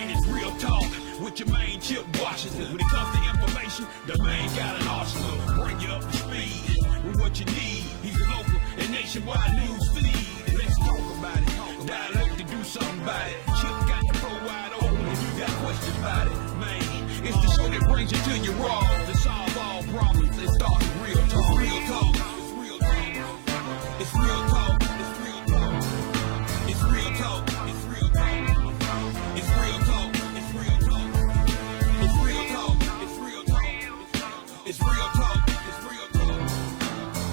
Jain is real talk with your main Chip Washington. When it comes to information, the main got an arsenal. Bring you up to speed with what you need. He's a local and nationwide news feed. Let's talk about it. Dialect to do something about it. Chip got the pro wide open if you got questions about it. Man, it's the show that brings you to your raw to solve all problems. It starts with real talk. Real talk. It's real talk. It's real talk. It's real talk. It's real talk. It's real talk. It's real talk. It's real talk. It's real talk. It's real talk.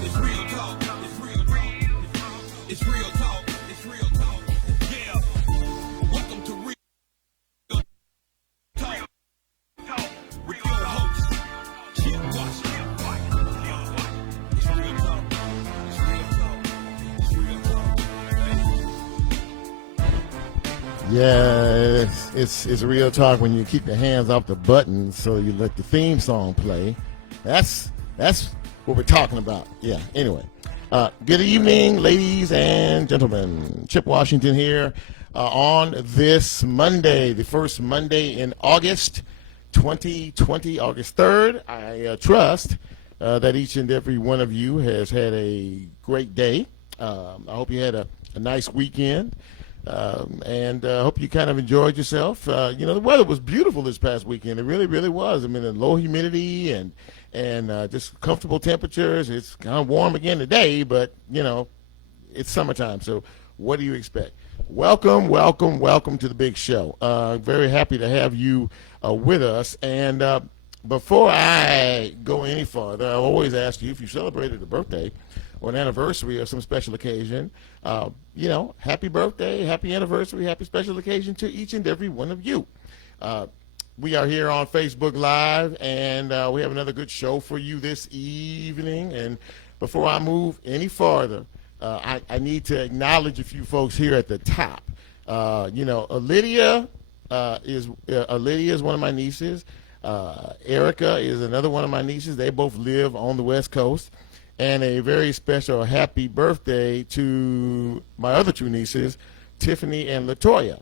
It's real talk. It's real talk. It's real talk. It's real talk. It's real talk. Yeah. Welcome to Real Talk. With your host, Chip Washington. It's real talk. It's real talk. It's real talk. Yeah, it's real talk when you keep your hands off the buttons so you let the theme song play. That's what we're talking about. Yeah, anyway. Good evening, ladies and gentlemen. Chip Washington here on this Monday, the first Monday in August 2020, August 3rd. I trust that each and every one of you has had a great day. I hope you had a nice weekend. And hope you kind of enjoyed yourself. The weather was beautiful this past weekend. It really, really was. I mean, the low humidity and just comfortable temperatures. It's kind of warm again today, but, it's summertime. So what do you expect? Welcome to the big show. Very happy to have you with us. And before I go any farther, I always ask you if you celebrated a birthday or an anniversary or some special occasion, happy birthday, happy anniversary, happy special occasion to each and every one of you. We are here on Facebook Live, and we have another good show for you this evening. And before I move any farther, I need to acknowledge a few folks here at the top. Lydia is one of my nieces. Erica is another one of my nieces. They both live on the West Coast. And a very special happy birthday to my other two nieces, Tiffany and Latoya.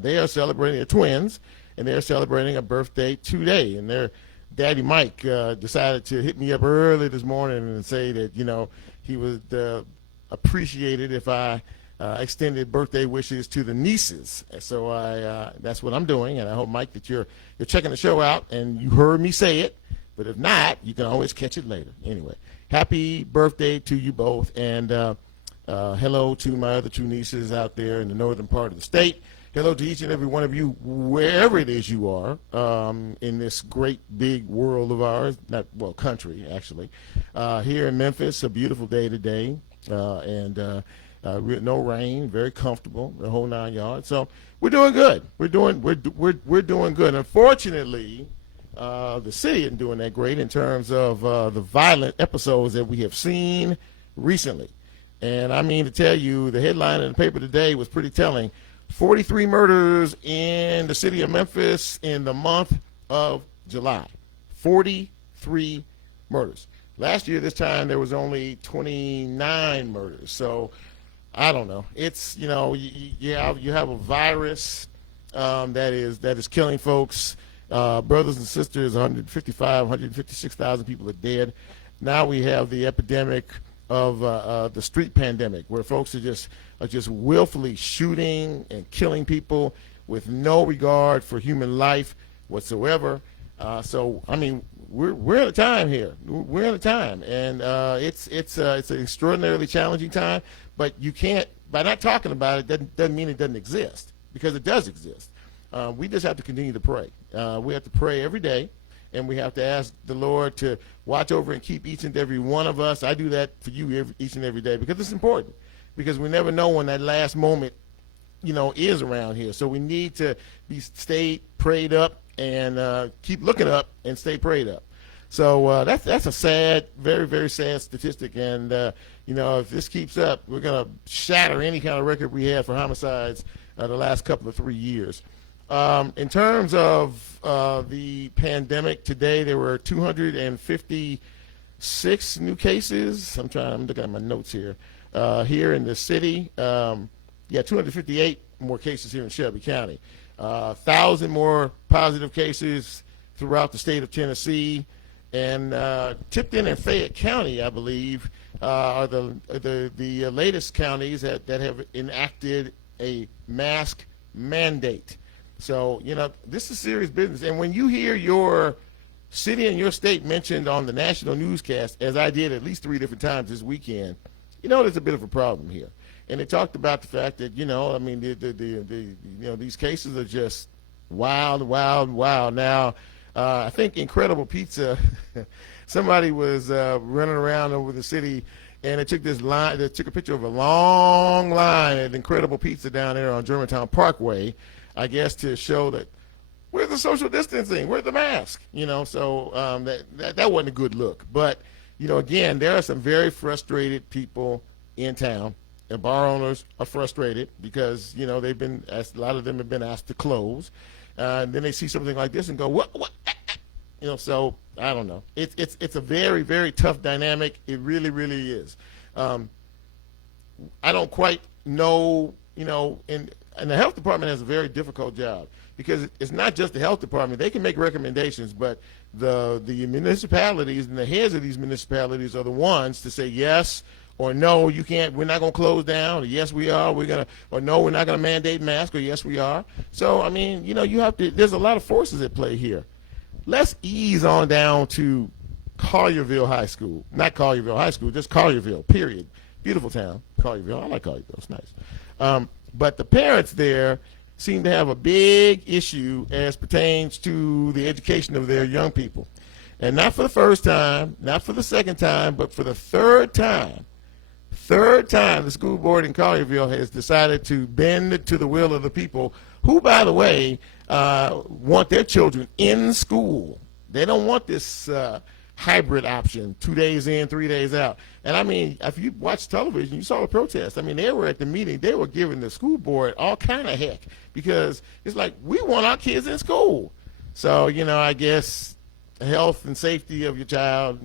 They are celebrating, they're twins, and they're celebrating a birthday today. And their daddy Mike decided to hit me up early this morning and say that, he would appreciate it if I extended birthday wishes to the nieces. So that's what I'm doing, and I hope, Mike, that you're checking the show out and you heard me say it. But if not, you can always catch it later. Anyway, happy birthday to you both, and hello to my other two nieces out there in the northern part of the state. Hello to each and every one of you, wherever it is you are in this great big world of ours, country, actually. Here in Memphis, a beautiful day today, and no rain, very comfortable, the whole 9 yards. So we're doing good. We're doing good. Unfortunately, the city isn't doing that great in terms of the violent episodes that we have seen recently. And I mean to tell you, the headline in the paper today was pretty telling. 43 murders in the city of Memphis in the month of July. 43 murders. Last year, this time, there was only 29 murders. So I don't know. It's, you have a virus that is killing folks. Brothers and sisters, 156,000 people are dead. Now we have the epidemic of the street pandemic, where folks are just willfully shooting and killing people with no regard for human life whatsoever. So I mean, we're at a time here. We're at a time, and it's an extraordinarily challenging time. But you can't, by not talking about it, doesn't mean it doesn't exist, because it does exist. We just have to continue to pray. We have to pray every day, and we have to ask the Lord to watch over and keep each and every one of us. I do that for you each and every day, because it's important, because we never know when that last moment, is around here. So we need to stay prayed up and keep looking up and stay prayed up. So that's a sad, very, very sad statistic. And, if this keeps up, we're going to shatter any kind of record we had for homicides the last couple of 3 years. In terms of the pandemic today, there were 256 new cases. I'm looking at my notes here. Here in the city, 258 more cases here in Shelby County. 1,000 more positive cases throughout the state of Tennessee. And Tipton and Fayette County, I believe, are the latest counties that have enacted a mask mandate. So, this is serious business. And when you hear your city and your state mentioned on the national newscast, as I did at least 3 different times this weekend, there's a bit of a problem here. And they talked about the fact that, these cases are just wild, wild, wild. Now, I think Incredible Pizza, somebody was running around over the city, and they took they took a picture of a long line at Incredible Pizza down there on Germantown Parkway, I guess to show that where's the social distancing, where's the mask, so that wasn't a good look. But, again, there are some very frustrated people in town, and bar owners are frustrated because, a lot of them have been asked to close. And then they see something like this and go, what? So I don't know. It's a very, very tough dynamic. It really, really is. I don't quite know, and the health department has a very difficult job because it's not just the health department. They can make recommendations, but the municipalities and the heads of these municipalities are the ones to say yes or no, you can't, we're not going to close down, or yes, we are, or no, we're not going to mandate masks, or yes, we are. So, you have to, there's a lot of forces at play here. Let's ease on down to Collierville High School. Not Collierville High School, just Collierville, period. Beautiful town, Collierville. I like Collierville, it's nice. But the parents there seem to have a big issue as pertains to the education of their young people. And not for the first time, not for the second time, but for the third time, the school board in Collierville has decided to bend to the will of the people who, by the way, want their children in school. They don't want this hybrid option, 2 days in, 3 days out. And if you watch television, you saw the protest. They were at the meeting. They were giving the school board all kind of heck because it's like, we want our kids in school. So, I guess health and safety of your child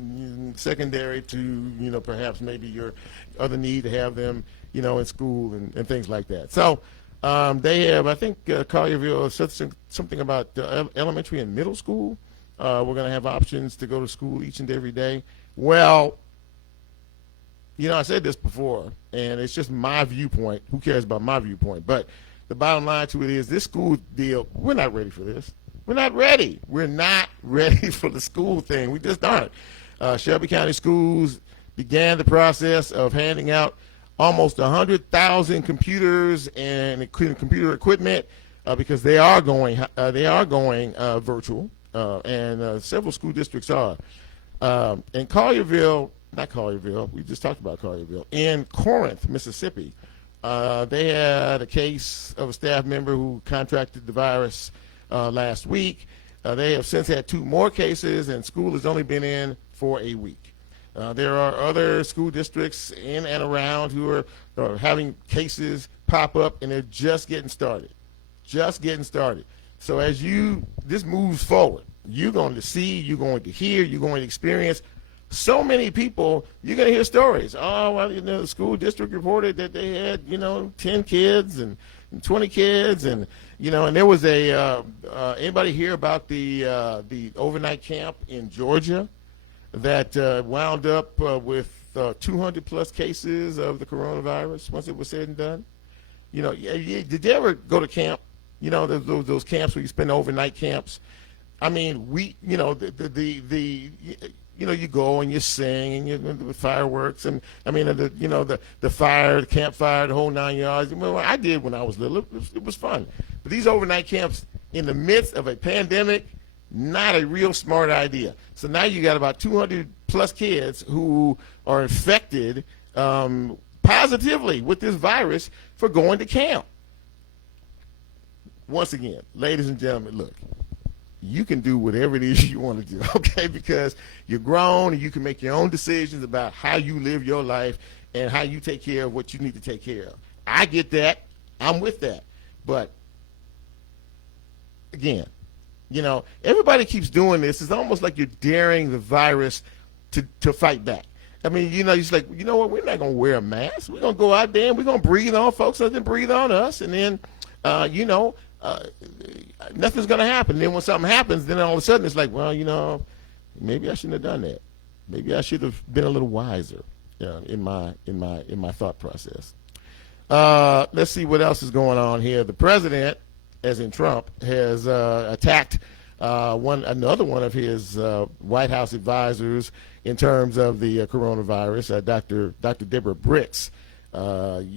secondary to, perhaps maybe your other need to have them, in school and things like that. So they have, I think, Collierville said something about elementary and middle school. We're going to have options to go to school each and every day. Well, I said this before, and it's just my viewpoint. Who cares about my viewpoint? But the bottom line to it is this school deal, we're not ready for this. We're not ready. We're not ready for the school thing. We just aren't. Shelby County Schools began the process of handing out almost 100,000 computers and computer equipment because they are going virtual, and several school districts are. In Collierville, not Collierville, we just talked about Collierville, in Corinth, Mississippi, they had a case of a staff member who contracted the virus last week. They have since had 2 more cases, and school has only been in for a week. There are other school districts in and around who are having cases pop up, and they're just getting started. So as this moves forward, you're going to see, you're going to hear, you're going to experience so many people. You're going to hear stories. Oh, well, the school district reported that they had, 10 kids and 20 kids, and and there was anybody hear about the overnight camp in Georgia that wound up with 200 plus cases of the coronavirus once it was said and done? Did you ever go to camp? Those camps where you spend overnight camps. You go and you sing and you fireworks and the fire, the campfire, the whole 9 yards. Well, I did when I was little. It was fun. But these overnight camps in the midst of a pandemic, not a real smart idea. So now you got about 200 plus kids who are infected positively with this virus for going to camp. Once again, ladies and gentlemen, look. You can do whatever it is you want to do, okay? Because you're grown and you can make your own decisions about how you live your life and how you take care of what you need to take care of. I get that. I'm with that. But, again, everybody keeps doing this. It's almost like you're daring the virus to fight back. It's like, what? We're not going to wear a mask. We're going to go out there and we're going to breathe on folks other than breathe on us. And then, nothing's going to happen. And then when something happens, then all of a sudden it's like, well, maybe I shouldn't have done that. Maybe I should have been a little wiser in my thought process. Let's see what else is going on here. The president, as in Trump, has attacked another one of his White House advisors in terms of the coronavirus, Dr. Deborah Bricks.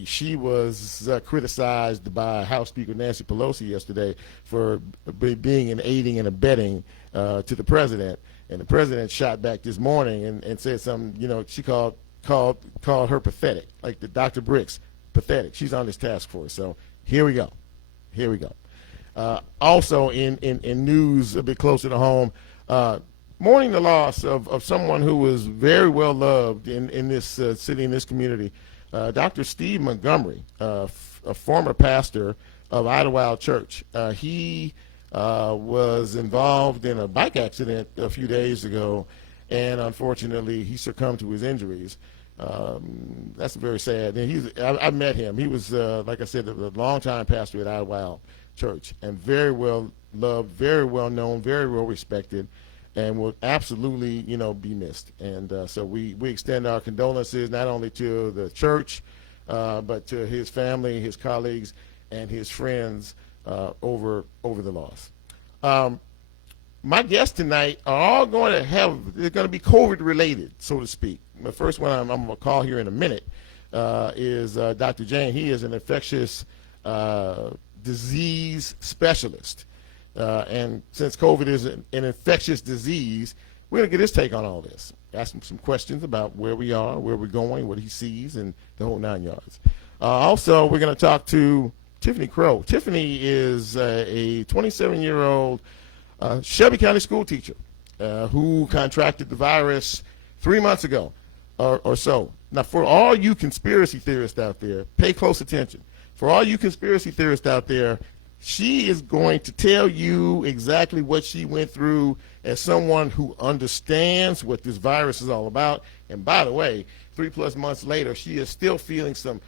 She was criticized by House Speaker Nancy Pelosi yesterday for being an aiding and abetting to the president. And the president shot back this morning and said something, she called her pathetic, like the Dr. Bricks, pathetic. She's on this task force. So here we go. Also in news a bit closer to home, mourning the loss of someone who was very well loved in this city, in this community, Dr. Steve Montgomery, a former pastor of Idlewild Church. He was involved in a bike accident a few days ago, and unfortunately he succumbed to his injuries. That's very sad. And I met him. He was, like I said, a longtime pastor at Idlewild Church, and very well loved, very well known, very well respected, and will absolutely, be missed. And so we extend our condolences not only to the church, but to his family, his colleagues, and his friends over the loss. My guests tonight are all they're going to be COVID related, so to speak. The first one I'm going to call here in a minute is Dr. Jain. He is an infectious disease specialist. And since COVID is an infectious disease, we're going to get his take on all this. Ask him some questions about where we are, where we're going, what he sees, and the whole 9 yards. Also, we're going to talk to Tiffany Crow. Tiffany is a 27-year-old Shelby County school teacher who contracted the virus 3 months ago or so. Now, for all you conspiracy theorists out there, pay close attention. For all you conspiracy theorists out there, she is going to tell you exactly what she went through as someone who understands what this virus is all about. And by the way, 3+ months later, she is still feeling some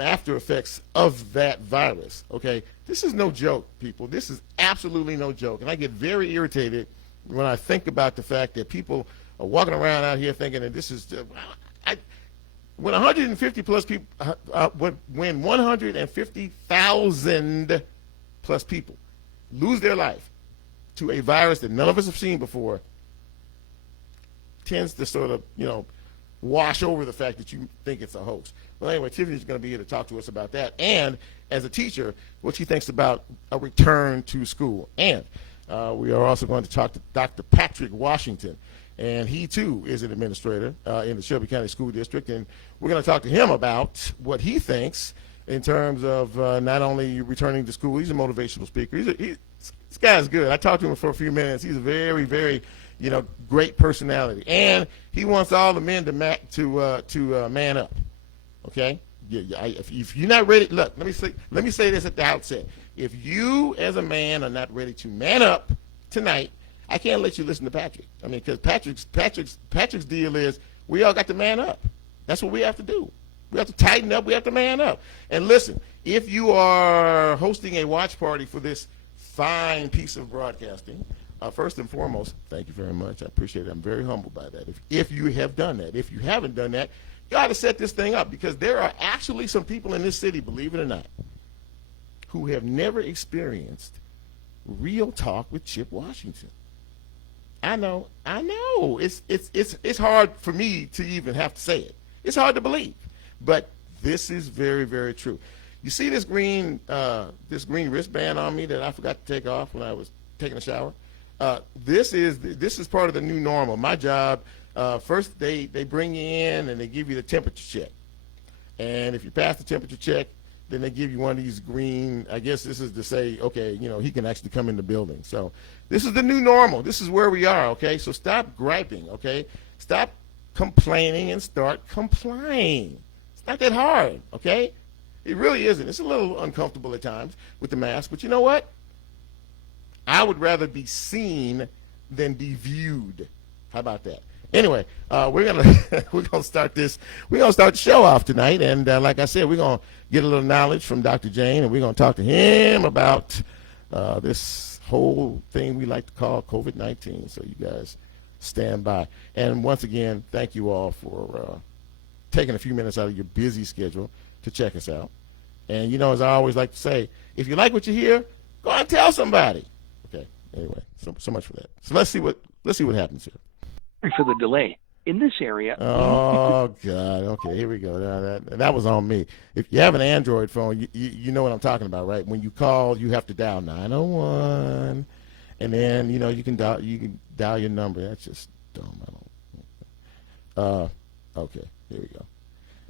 after effects of that virus. Okay, this is no joke, people. This is absolutely no joke. And I get very irritated when I think about the fact that people are walking around out here thinking that this is when 150 plus people, when 150,000 plus people lose their life to a virus that none of us have seen before, tends to sort of, wash over the fact that you think it's a hoax. Well, anyway, Tiffany's going to be here to talk to us about that, and as a teacher, what she thinks about a return to school. And we are also going to talk to Dr. Patrick Washington, and he too is an administrator in the Shelby County School District, and we're going to talk to him about what he thinks in terms of not only returning to school. He's a motivational speaker. This guy's good. I talked to him for a few minutes. He's a very, very, great personality, and he wants all the men to man up. Okay, if you're not ready, look. Let me say this at the outset. If you, as a man, are not ready to man up tonight, I can't let you listen to Patrick. I mean, because Patrick's deal is we all got to man up. That's what we have to do. We have to tighten up. We have to man up. And listen, if you are hosting a watch party for this fine piece of broadcasting, first and foremost, thank you very much. I appreciate it. I'm very humbled by that. If you have done that. If you haven't done that, you got to set this thing up, because there are actually some people in this city, believe it or not, who have never experienced real talk with Chip Washington. I know. It's hard for me to even have to say it. It's hard to believe, but this is very, very true. You see this green wristband on me that I forgot to take off when I was taking a shower? This is part of the new normal. My job, first they bring you in and they give you the temperature check, and if you pass the temperature check, then they give you one of these green. I guess this is to say, okay, he can actually come in the building. So this is the new normal. This is where we are. Okay, so stop griping. Okay, stop complaining and start complying. It's not that hard. Okay, it really isn't. It's a little uncomfortable at times with the mask, but you know what? I would rather be seen than be viewed. How about that? Anyway, we're gonna start this. We're gonna start the show off tonight, and like I said, we're gonna get a little knowledge from Dr. Jain, and we're gonna talk to him about this whole thing we like to call COVID-19. So you guys stand by. And once again, thank you all for taking a few minutes out of your busy schedule to check us out. And as I always like to say, if you like what you hear, go and tell somebody. Okay. Anyway, so much for that. So let's see what happens here. Sorry for the delay. In this area. Oh God. Okay, here we go. That was on me. If you have an Android phone, you know what I'm talking about, right? When you call, you have to dial 901, and then you can dial your number. That's just dumb. I don't. Okay. Here we go.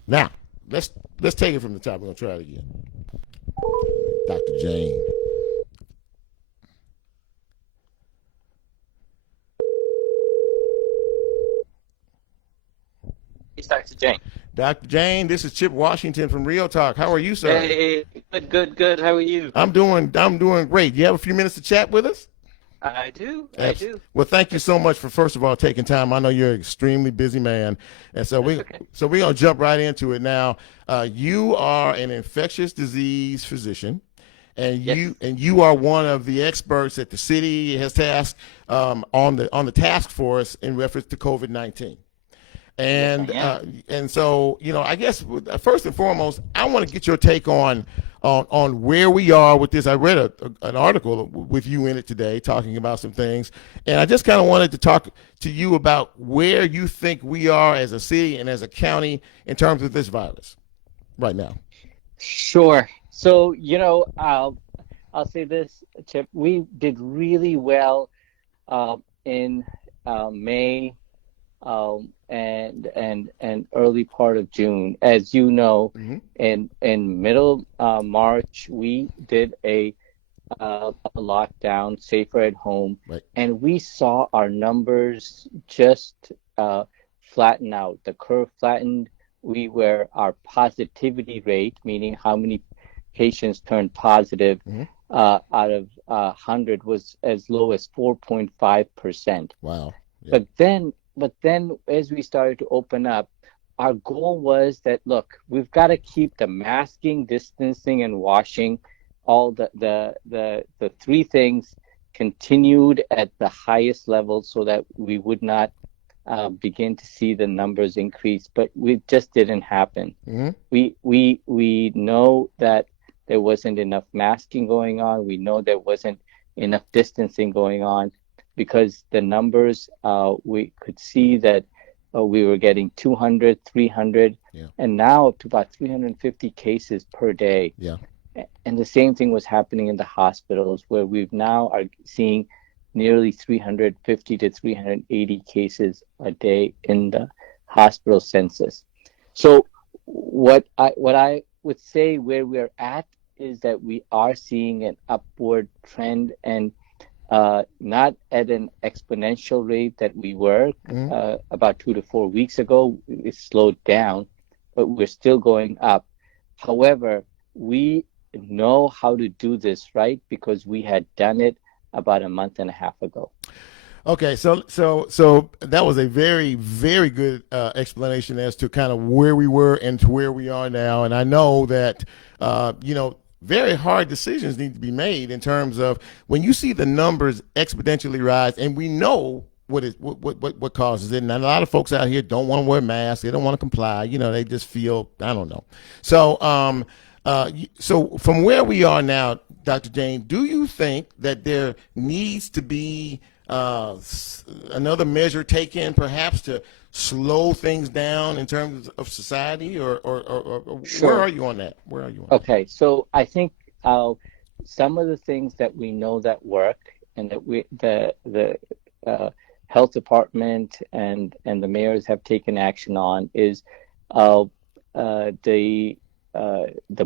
Now let's take it from the top. We're gonna try it again. Dr. Jain. It's Dr. Jain. Dr. Jain, this is Chip Washington from Real Talk. How are you, sir? Hey, good. How are you? I'm doing great. You have a few minutes to chat with us? I do. Well, thank you so much for, first of all, taking time. I know you're an extremely busy man, and so we're gonna jump right into it now. You are an infectious disease physician, and Yes. you are one of the experts that the city has tasked on the task force in reference to COVID-19. And Yes, so I guess first and foremost, I want to get your take on where we are with this. I read an article with you in it today talking about some things, and I just kind of wanted to talk to you about where you think we are as a city and as a county in terms of this virus right now. Sure. So I'll say this, Chip. We did really well in May. And early part of June, as you know, in middle March we did a lockdown, safer at home, Right. and we saw our numbers just flatten out. The curve flattened. Our positivity rate, meaning how many patients turned positive, out of 100 was as low as 4.5%. Wow. Yeah. But then as we started to open up, our goal was that, look, we've got to keep the masking, distancing, and washing, all the three things continued at the highest level so that we would not begin to see the numbers increase. But it just didn't happen. We know that there wasn't enough masking going on. We know there wasn't enough distancing going on, because the numbers, we could see that we were getting 200, 300, and now up to about 350 cases per day. Yeah. And the same thing was happening in the hospitals, where we've now are seeing nearly 350 to 380 cases a day in the hospital census. So what I would say where we're at is that we are seeing an upward trend, and not at an exponential rate that we were about 2 to 4 weeks ago. It slowed down, but we're still going up. However, we know how to do this right because we had done it about a month and a half ago. Okay, so that was a very, very good explanation as to kind of where we were and to where we are now. And I know that very hard decisions need to be made in terms of when you see the numbers exponentially rise, and we know what causes it. And a lot of folks out here don't want to wear masks; they don't want to comply. They just feel, I don't know. So, so from where we are now, Dr. Jain, do you think that there needs to be another measure taken, perhaps to slow things down in terms of society, or Sure. Where are you on that? Okay, so I think some of the things that we know that work, and that the health department and the mayors have taken action on, is the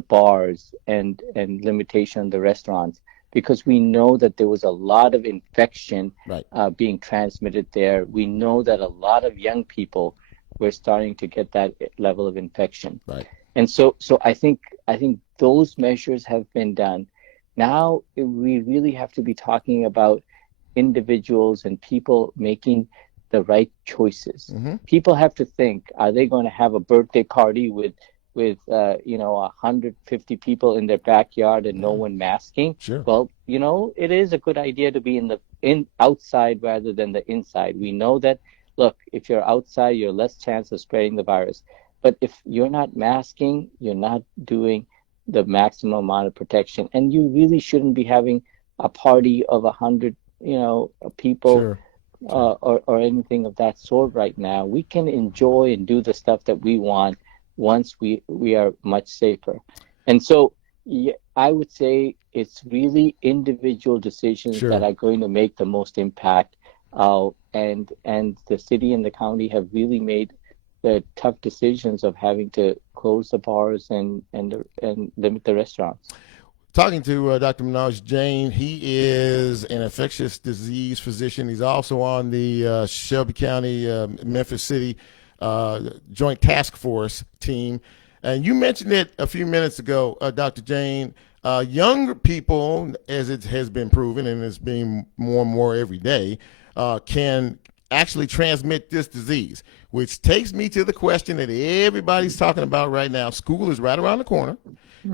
bars and limitation on the restaurants, because we know that there was a lot of infection being transmitted there. We know that a lot of young people were starting to get that level of infection. Right. And so I think those measures have been done. Now we really have to be talking about individuals and people making the right choices. People have to think, are they going to have a birthday party with 150 people in their backyard and no one masking. Sure. Well, it is a good idea to be in outside rather than the inside. We know that, look, if you're outside, you're less chance of spreading the virus. But if you're not masking, you're not doing the maximum amount of protection, and you really shouldn't be having a party of 100, people. Sure. Or anything of that sort right now. We can enjoy and do the stuff that we want once we are much safer. And so I would say it's really individual decisions Sure. that are going to make the most impact. And the city and the county have really made the tough decisions of having to close the bars and limit the restaurants. Talking to Dr. Manoj Jain. He is an infectious disease physician. He's also on the Shelby County, Memphis City Joint Task Force team. And you mentioned it a few minutes ago, Dr. Jain. Younger people, as it has been proven, and it's being more and more every day, can actually transmit this disease, which takes me to the question that everybody's talking about right now. School is right around the corner.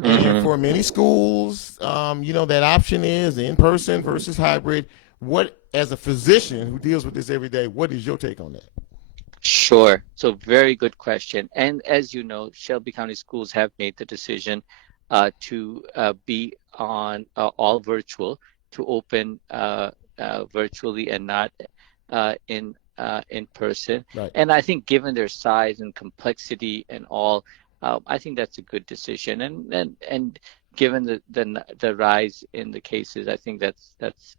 And for many schools, that option is in-person versus hybrid. What, as a physician who deals with this every day, what is your take on that? Sure. So very good question. And as you know, Shelby County Schools have made the decision to be on all virtual, to open virtually and not in person. Right. And I think given their size and complexity and all, I think that's a good decision. And given the rise in the cases, I think that's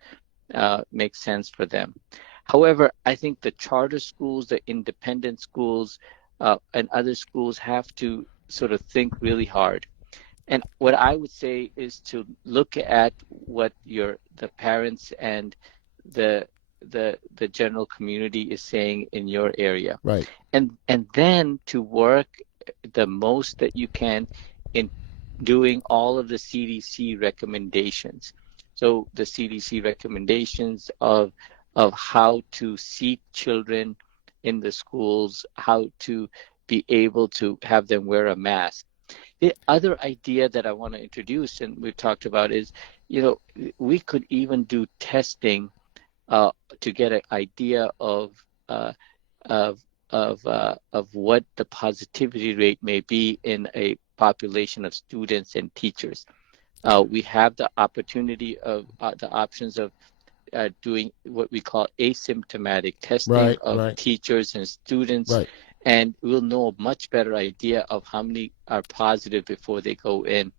makes sense for them. However, I think the charter schools, the independent schools, and other schools have to sort of think really hard. And what I would say is to look at what the parents and the general community is saying in your area. Right. And then to work the most that you can in doing all of the CDC recommendations. So the CDC recommendations of how to seat children in the schools, how to be able to have them wear a mask. The other idea that I want to introduce, and we've talked about, is, we could even do testing to get an idea of what the positivity rate may be in a population of students and teachers. We have the opportunity of the options of doing what we call asymptomatic testing of teachers and students, and we'll know a much better idea of how many are positive before they go in,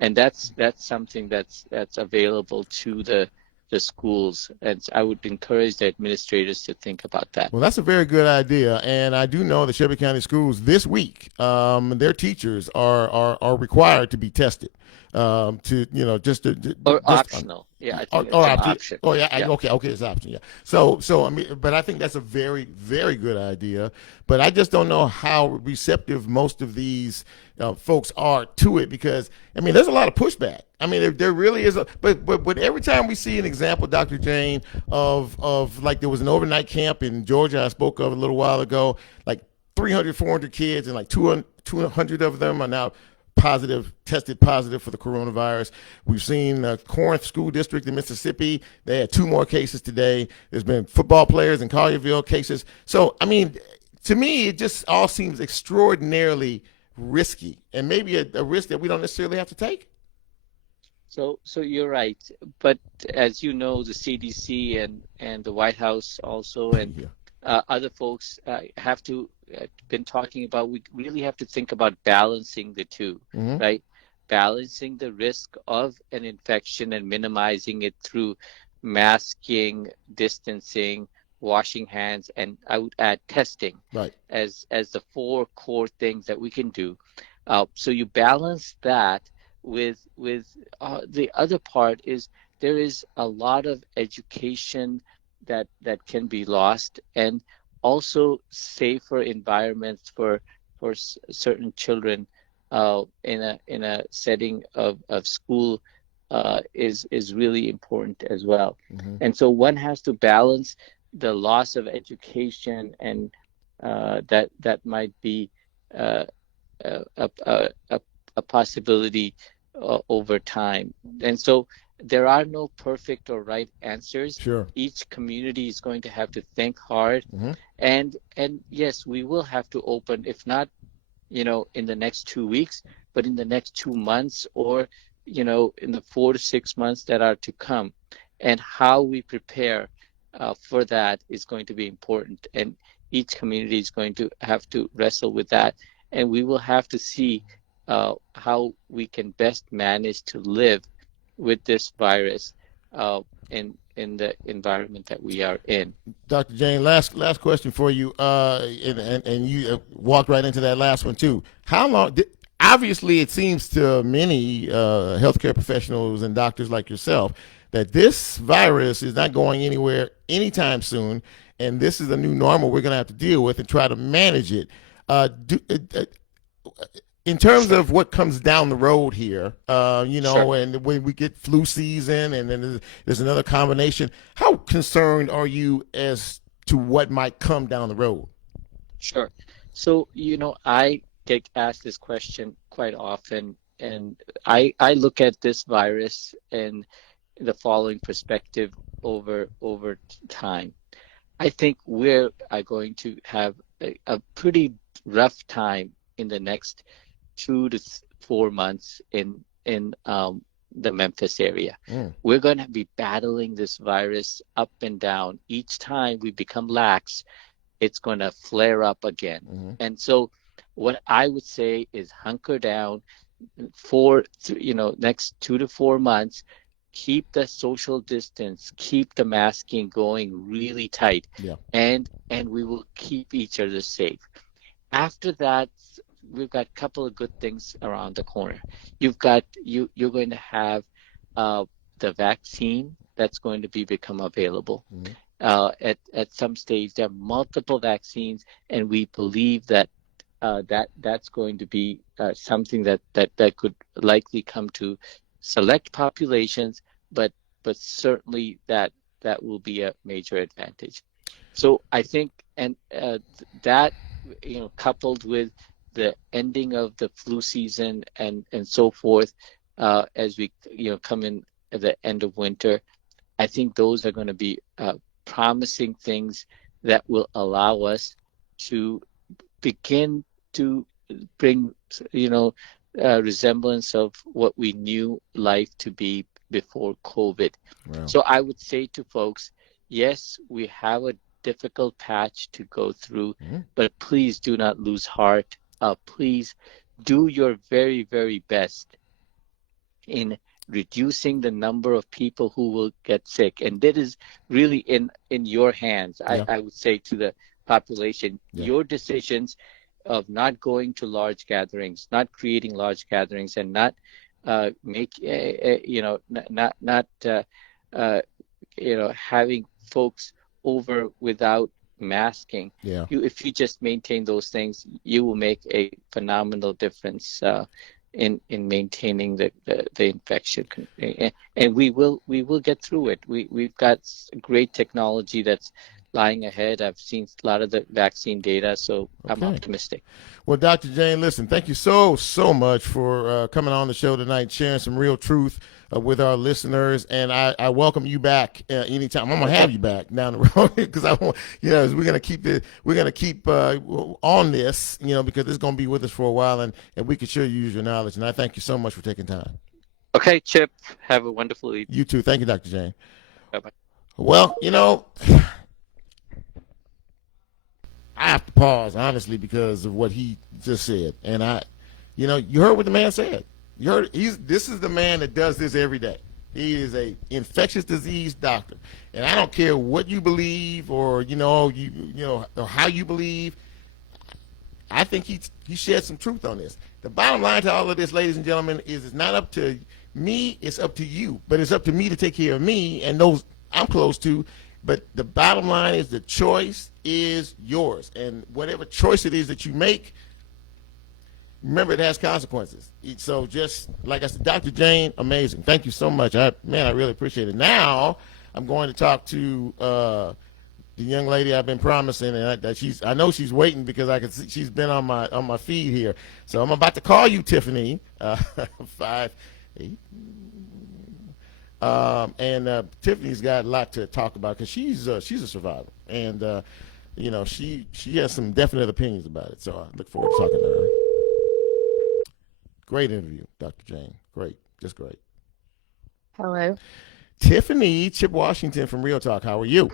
and that's something that's available to the schools, and I would encourage the administrators to think about that. Well, that's a very good idea, and I do know that Shelby County Schools this week, their teachers are required to be tested. Or optional. Yeah, I think it's an option. Oh, yeah. Okay, it's option. Yeah. So I mean, but I think that's a very, very good idea. But I just don't know how receptive most of these folks are to it, because I mean, there's a lot of pushback. I mean, there really is but every time we see an example, Dr. Jain, of like there was an overnight camp in Georgia I spoke of a little while ago, like 300, 400 kids, and like 200 of them are now tested positive for the coronavirus. We've seen Corinth School District in Mississippi. They had 2 more cases today. There's been football players in Collierville cases. So, I mean, to me, it just all seems extraordinarily risky, and maybe a risk that we don't necessarily have to take. So you're right. But as you know, the CDC and the White House also, and other folks have to been talking about, we really have to think about balancing the two, right? Balancing the risk of an infection and minimizing it through masking, distancing, washing hands, and I would add testing as the 4 core things that we can do. So you balance that with the other part is there is a lot of education that can be lost, and also safer environments for certain children in a setting of school is really important as well. And so one has to balance the loss of education and that might be a possibility over time. And so there are no perfect or right answers. Sure. Each community is going to have to think hard. Mm-hmm. And yes, we will have to open, if not, in the next 2 weeks, but in the next 2 months, or, in the 4 to 6 months that are to come. And how we prepare for that is going to be important. And each community is going to have to wrestle with that. And we will have to see how we can best manage to live with this virus in the environment that we are in. Dr. Jain, last question for you, and you walked right into that last one too. How long? Obviously, it seems to many healthcare professionals and doctors like yourself that this virus is not going anywhere anytime soon, and this is a new normal we're going to have to deal with and try to manage it. In terms of what comes down the road here, Sure. and when we get flu season and then there's another combination, how concerned are you as to what might come down the road? Sure. So, I get asked this question quite often, and I look at this virus in the following perspective over time. I think we're going to have a pretty rough time in the next 2 to 4 months in the Memphis area. We're going to be battling this virus up and down. Each time we become lax, it's going to flare up again. Mm-hmm. And so what I would say is hunker down for next 2 to 4 months. Keep the social distance, keep the masking going really tight, and we will keep each other safe. After that, we've got a couple of good things around the corner. You're going to have the vaccine that's going to become available. Mm-hmm. At some stage. There are multiple vaccines, and we believe that that's going to be something that could likely come to select populations, but certainly that will be a major advantage. So I think, and that coupled with the ending of the flu season and so forth, as we come in at the end of winter, I think those are going to be promising things that will allow us to begin to bring resemblance of what we knew life to be before COVID. Wow. So I would say to folks, yes, we have a difficult patch to go through, but please do not lose heart. Please do your very, very best in reducing the number of people who will get sick. And that is really in your hands. I would say to the population, your decisions of not going to large gatherings, not creating large gatherings, and not having folks over without masking. If you just maintain those things, you will make a phenomenal difference in maintaining the infection, and we will get through it. We've got great technology that's lying ahead. I've seen a lot of the vaccine data, so I'm optimistic. Well, Dr. Jain, listen, thank you so much for coming on the show tonight, sharing some real truth with our listeners, and I welcome you back anytime. I'm gonna have you back down the road because I want, we're gonna keep on this, because it's gonna be with us for a while, and we can sure use your knowledge. And I thank you so much for taking time. Okay, Chip. Have a wonderful evening. You too. Thank you, Dr. Jain. Bye-bye. Well, I have to pause, honestly, because of what he just said. And you heard what the man said. You heard this is the man that does this every day. He is a infectious disease doctor. And I don't care what you believe or, or how you believe. I think he shared some truth on this. The bottom line to all of this, ladies and gentlemen, is it's not up to me, it's up to you. But it's up to me to take care of me and those I'm close to. But the bottom line is the choice is yours. And whatever choice it is that you make, remember it has consequences. So just like I said, Dr. Jain, amazing. Thank you so much. I really appreciate it. Now I'm going to talk to the young lady I've been promising, and I know she's waiting because I can see she's been on my feed here. So I'm about to call you, Tiffany. 5 8. And Tiffany's got a lot to talk about because she's a survivor, and she has some definite opinions about it. So I look forward to talking to her. Great interview, Dr. Jain. Great, just great. Hello. Tiffany, Chip Washington from Real Talk. How are you?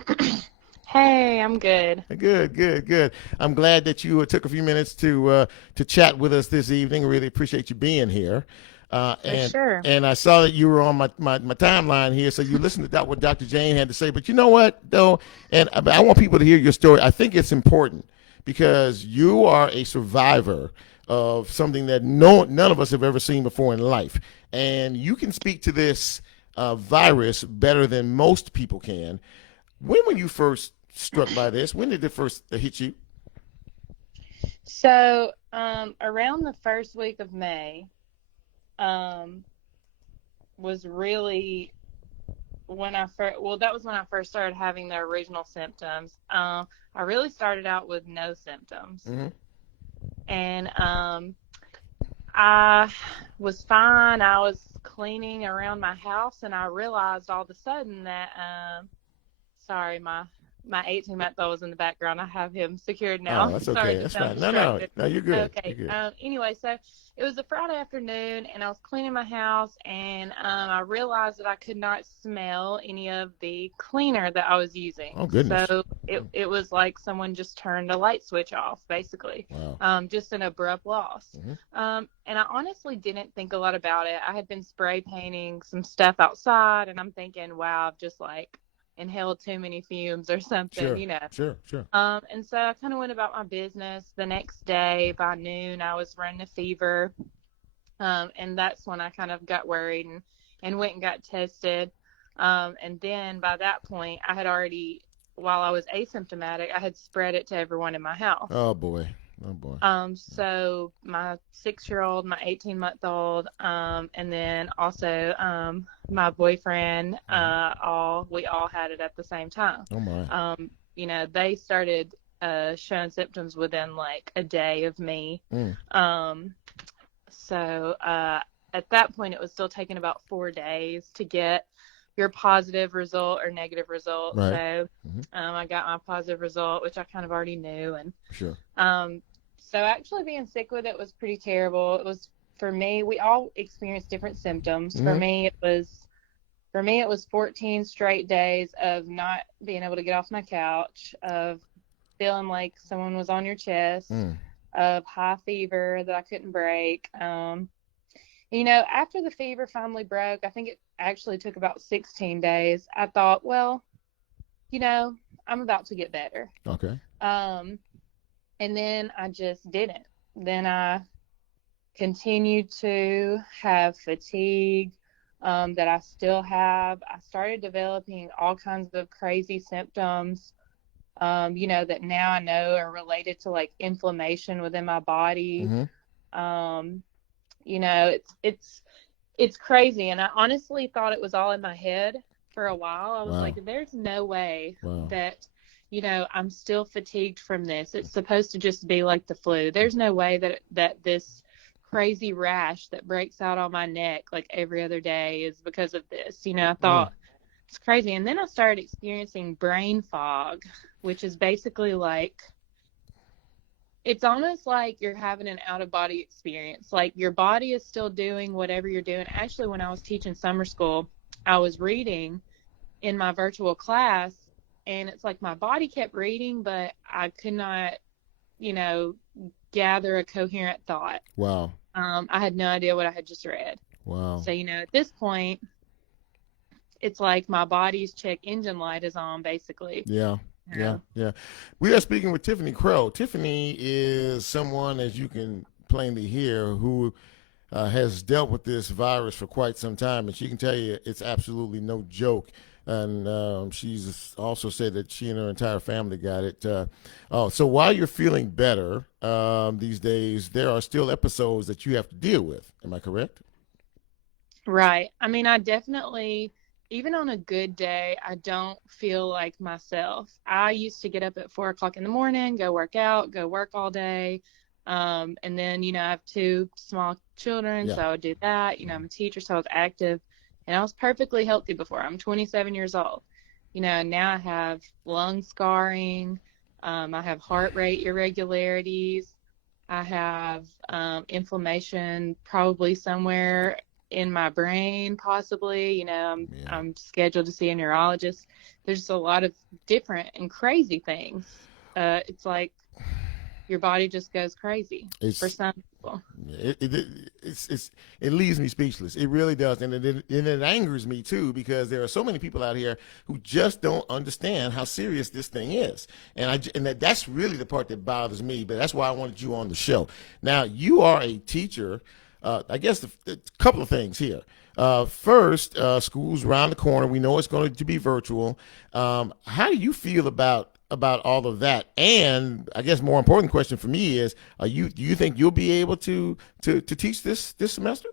Hey, I'm good. Good. I'm glad that you took a few minutes to chat with us this evening. Really appreciate you being here. Sure. And I saw that you were on my timeline here, so you listened to what Dr. Jain had to say. But you know what, though? And I want people to hear your story. I think it's important because you are a survivor of something that none of us have ever seen before in life. And you can speak to this virus better than most people can. When were you first struck by this? When did it first hit you? So around the first week of May was really when that was when I first started having the original symptoms. I really started out with no symptoms. Mm-hmm. And I was fine. I was cleaning around my house, and I realized all of a sudden that sorry, my 18-month-old was in the background. I have him secured now. Oh, that's okay. Sorry, That's fine. No, you're good. Okay. You're good. Anyway, so it was a Friday afternoon, and I was cleaning my house, and I realized that I could not smell any of the cleaner that I was using. Oh, goodness. So it was like someone just turned a light switch off, basically. Wow. Just an abrupt loss. Mm-hmm. And I honestly didn't think a lot about it. I had been spray painting some stuff outside, and I'm thinking, wow, I've just inhaled too many fumes or something, Sure. And so I kind of went about my business. The next day by noon, I was running a fever. And that's when I kind of got worried and went and got tested. And then by that point, I had already, while I was asymptomatic, I had spread it to everyone in my house. Oh boy. So my 6-year-old, my 18-month-old, and then also my boyfriend, we all had it at the same time. Oh my. They started showing symptoms within a day of me. So at that point, it was still taking about 4 days to get your positive result or negative result. Right. So I got my positive result, which I kind of already knew. And sure. So actually being sick with it was pretty terrible. It was, for me, we all experienced different symptoms. Mm-hmm. For me it was 14 straight days of not being able to get off my couch, of feeling like someone was on your chest, of high fever that I couldn't break. After the fever finally broke, I think it actually took about 16 days. I thought, well, I'm about to get better. Okay. And then I just didn't. Then I continued to have fatigue that I still have. I started developing all kinds of crazy symptoms, that now I know are related to inflammation within my body. Mm-hmm. It's crazy. And I honestly thought it was all in my head for a while. I was like, there's no way that I'm still fatigued from this. It's supposed to just be like the flu. There's no way that this crazy rash that breaks out on my neck every other day is because of this. I thought it's crazy. And then I started experiencing brain fog, which is basically it's almost like you're having an out-of-body experience. Your body is still doing whatever you're doing. Actually, when I was teaching summer school, I was reading in my virtual class, and it's my body kept reading, but I could not, gather a coherent thought. Wow. I had no idea what I had just read. Wow. So, at this point, it's like my body's check engine light is on, basically. Yeah. We are speaking with Tiffany Crow. Tiffany is someone, as you can plainly hear, who has dealt with this virus for quite some time, and she can tell you it's absolutely no joke. And she's also said that she and her entire family got it. So while you're feeling better these days, there are still episodes that you have to deal with. Am I correct? Right. I mean, I definitely even on a good day, I don't feel like myself. I used to get up at 4 o'clock in the morning, go work out, go work all day. And then, I have 2 small children, Yeah. so I would do that. I'm a teacher, so I was active, and I was perfectly healthy before. I'm 27 years old. And now I have lung scarring. I have heart rate irregularities. I have inflammation probably somewhere in my brain, possibly. I'm scheduled to see a neurologist. There's a lot of different and crazy things. It's like your body just goes crazy for some people. It leaves me speechless. It really does, and it angers me too, because there are so many people out here who just don't understand how serious this thing is, and that's really the part that bothers me. But that's why I wanted you on the show. Now, you are a teacher. I guess a couple of things here. First, school's around the corner. We know it's going to be virtual. How do you feel about all of that? And I guess more important question for me is, do you think you'll be able to teach this semester?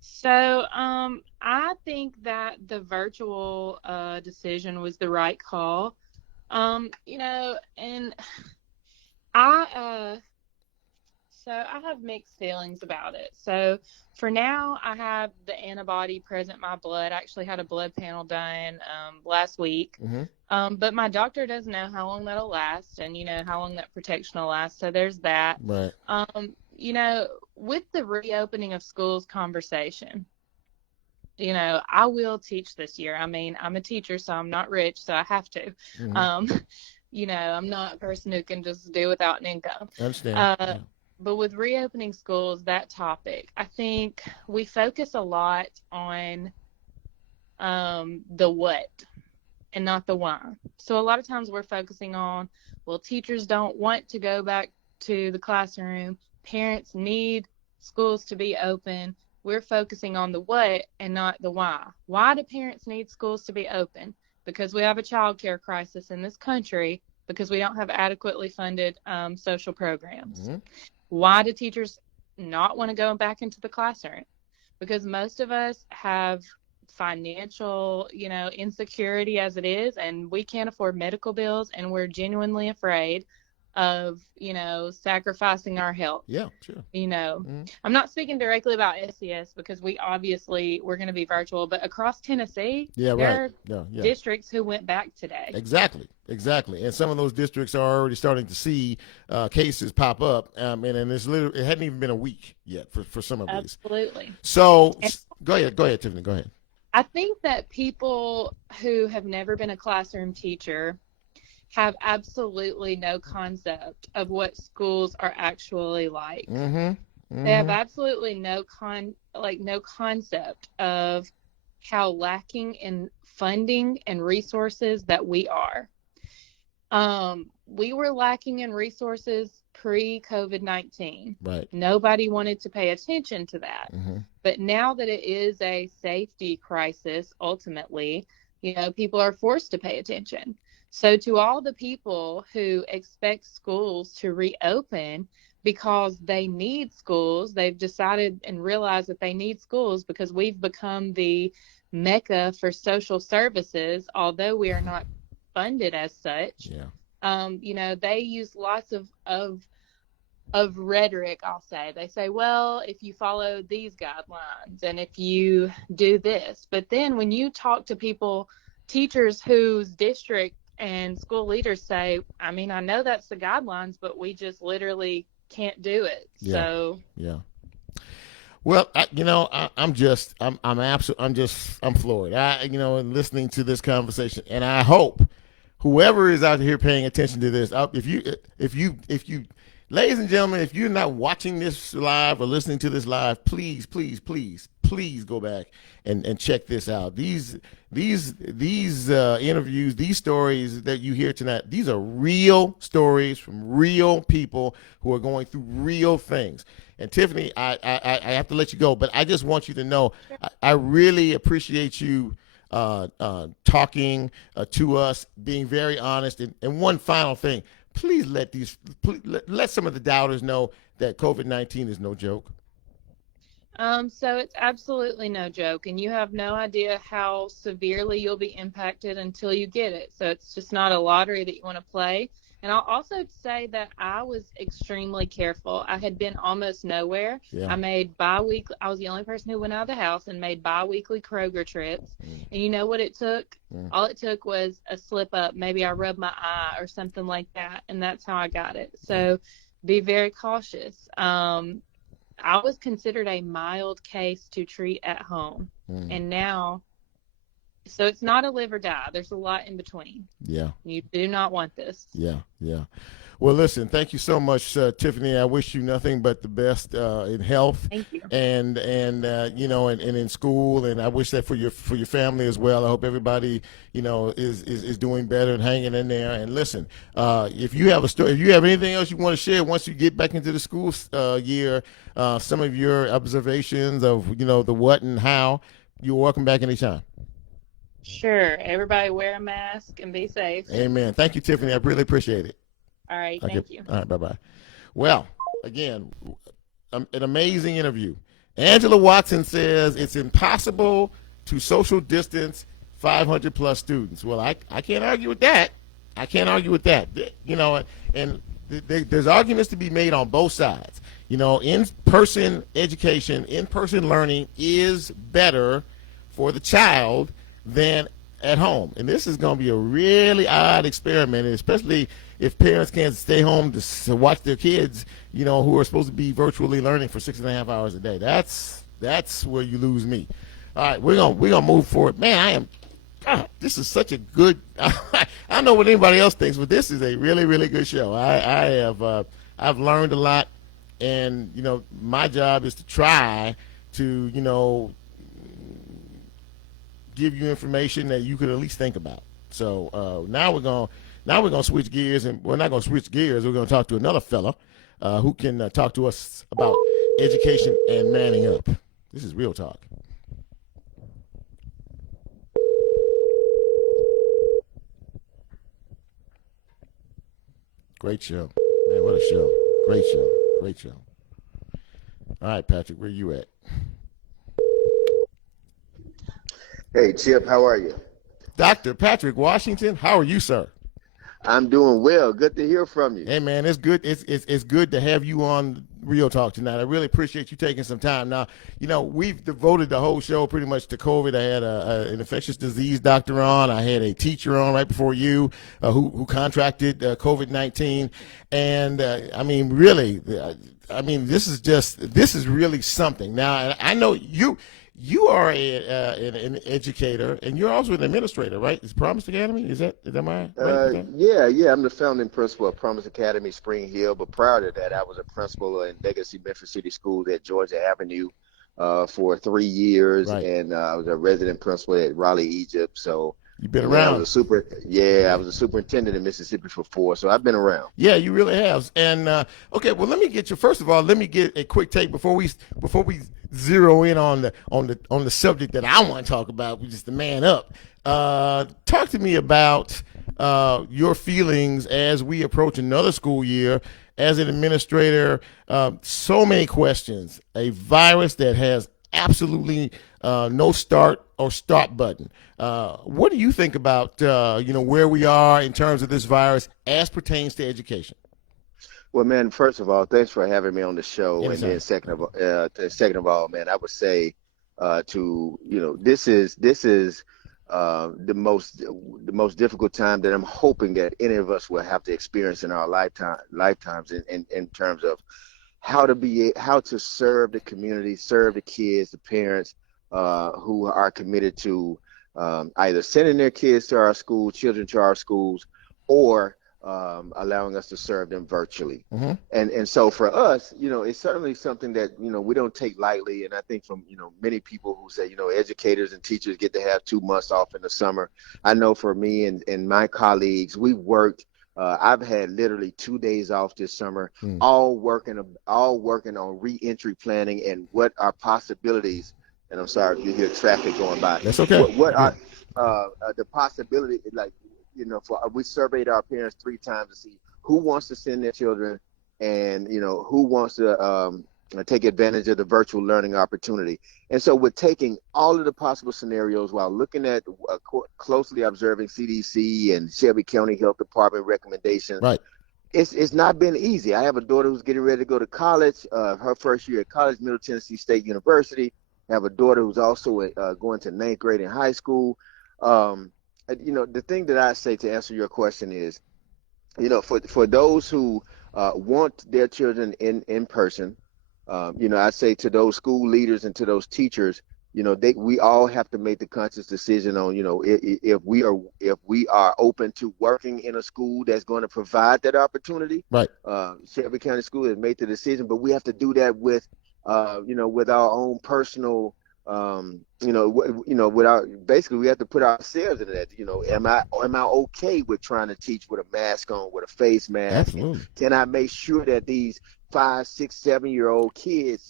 So I think that the virtual decision was the right call. And I have mixed feelings about it. So for now, I have the antibody present in my blood. I actually had a blood panel done last week. Mm-hmm. But my doctor doesn't know how long that'll last, and how long that protection will last. So there's that. Right. With the reopening of schools conversation, I will teach this year. I mean, I'm a teacher, so I'm not rich, so I have to. Mm-hmm. I'm not a person who can just do without an income. I understand. Yeah. But with reopening schools, that topic, I think we focus a lot on the what and not the why. So a lot of times we're focusing on, well, teachers don't want to go back to the classroom. Parents need schools to be open. We're focusing on the what and not the why. Why do parents need schools to be open? Because we have a child care crisis in this country, because we don't have adequately funded social programs. Mm-hmm. Why do teachers not want to go back into the classroom? Because most of us have financial, insecurity as it is, and we can't afford medical bills, and we're genuinely afraid of, sacrificing our health. Yeah, sure. Mm-hmm. I'm not speaking directly about SCS, because we're going to be virtual, but across Tennessee, there are districts who went back today. Exactly. And some of those districts are already starting to see cases pop up, and it hadn't even been a week yet for some of these. Absolutely. So go ahead, Tiffany, go ahead. I think that people who have never been a classroom teacher have absolutely no concept of what schools are actually like. Mm-hmm. Mm-hmm. They have absolutely no concept of how lacking in funding and resources that we are. We were lacking in resources pre-COVID-19. Right. Nobody wanted to pay attention to that. Mm-hmm. But now that it is a safety crisis, ultimately, people are forced to pay attention. So to all the people who expect schools to reopen because they need schools, they've decided and realized that they need schools because we've become the mecca for social services, although we are not funded as such. Yeah. They use lots of rhetoric, I'll say. They say, well, if you follow these guidelines and if you do this. But then when you talk to people, teachers whose district and school leaders say, I mean, I know that's the guidelines, but we just literally can't do it. Yeah. So yeah. Well, I'm floored. In listening to this conversation, and I hope whoever is out here paying attention to this, if you, ladies and gentlemen, if you're not watching this live or listening to this live, please go back and check this out. These interviews, these stories that you hear tonight, these are real stories from real people who are going through real things. And Tiffany, I have to let you go, but I just want you to know I really appreciate you talking to us, being very honest. And one final thing, please let some of the doubters know that COVID-19 is no joke. So it's absolutely no joke, and you have no idea how severely you'll be impacted until you get it. So it's just not a lottery that you want to play. And I'll also say that I was extremely careful. I had been almost nowhere. Yeah. I made bi-weekly. I was the only person who went out of the house and made bi-weekly Kroger trips. And you know what it took? All it took was a slip up. Maybe I rubbed my eye or something like that, and that's how I got it. So be very cautious. I was considered a mild case to treat at home. And now, so it's not a live or die. There's a lot in between. Yeah. You do not want this. Yeah. Well, listen, thank you so much, Tiffany. I wish you nothing but the best in health. Thank you. And you know, and in school, and I wish that for your family as well. I hope everybody, you know, is doing better and hanging in there. And listen, if you have a story, if you have anything else you want to share once you get back into the school year, some of your observations of, you know, the what and how, you're welcome back anytime. Sure. Everybody wear a mask and be safe. Amen. Thank you, Tiffany. I really appreciate it. All right. Thank you. All right. Bye-bye. Well, again, an amazing interview. Angela Watson says it's impossible to social distance 500 plus students. Well, I can't argue with that. I can't argue with that. You know, and there's arguments to be made on both sides. You know, in-person education, in-person learning is better for the child than at home. And this is going to be a really odd experiment, especially if parents can't stay home to watch their kids, you know, who are supposed to be virtually learning for 6.5 hours a day. That's where you lose me. All right, we're gonna move forward. Man, this is such a good. I don't know what anybody else thinks, but this is a really, really good show. I've learned a lot, and you know, my job is to try to, you know, give you information that you could at least think about. So now we're gonna switch gears, and we're not gonna switch gears. We're gonna talk to another fella who can talk to us about education and manning up. This is real talk. Great show, man! What a show! Great show. All right, Patrick, where you at? Hey, Chip, how are you? Dr. Patrick Washington, how are you, sir? I'm doing well. Good to hear from you. Hey, man, it's good. It's good to have you on Real Talk tonight. I really appreciate you taking some time. Now, you know, we've devoted the whole show pretty much to COVID. I had an infectious disease doctor on. I had a teacher on right before you who contracted COVID-19. And, I mean, really, this is really something. Now, I know you are an educator, and you're also an administrator, right? Is Promise Academy? Is that my right? Yeah. I'm the founding principal of Promise Academy, Spring Hill. But prior to that, I was a principal in Legacy Memphis City Schools at Georgia Avenue for 3 years, right. And I was a resident principal at Raleigh, Egypt. So you've been around. I was a superintendent in Mississippi for 4. So I've been around. Yeah, you really have. And okay, well, let me get a quick take before we zero in on the subject that I want to talk about, which is the man up. Talk to me about your feelings as we approach another school year. As an administrator, so many questions. A virus that has absolutely no start or stop button. What do you think about where we are in terms of this virus as pertains to education? Well, man, first of all, thanks for having me on the show. Yeah, and then second of all, man, I would say this is the most difficult time that I'm hoping that any of us will have to experience in our lifetimes in terms of how to serve the community, serve the kids, the parents who are committed to either sending their kids to our school, children to our schools, or allowing us to serve them virtually. Mm-hmm. And so for us, it's certainly something that, we don't take lightly. And I think from, many people who say, educators and teachers get to have 2 months off in the summer. I know for me and my colleagues, we've worked. I've had literally 2 days off this summer, all working on re-entry planning and what are possibilities. And I'm sorry if you hear traffic going by. That's okay. What are the possibility, we surveyed our parents 3 times to see who wants to send their children and, who wants to take advantage of the virtual learning opportunity. And so we're taking all of the possible scenarios while looking at closely observing CDC and Shelby County Health Department recommendations. Right. It's not been easy. I have a daughter who's getting ready to go to college, her first year at college, Middle Tennessee State University. I have a daughter who's also going to 9th grade in high school. The thing that I say to answer your question is, for those who want their children in person, I say to those school leaders and to those teachers, we all have to make the conscious decision on, if we are open to working in a school that's going to provide that opportunity. Right. Shelby County School has made the decision, but we have to do that with our own personal, basically we have to put ourselves in that. Am I okay with trying to teach with a mask on, with a face mask? Absolutely. Can I make sure that these 5, 6, 7-year-old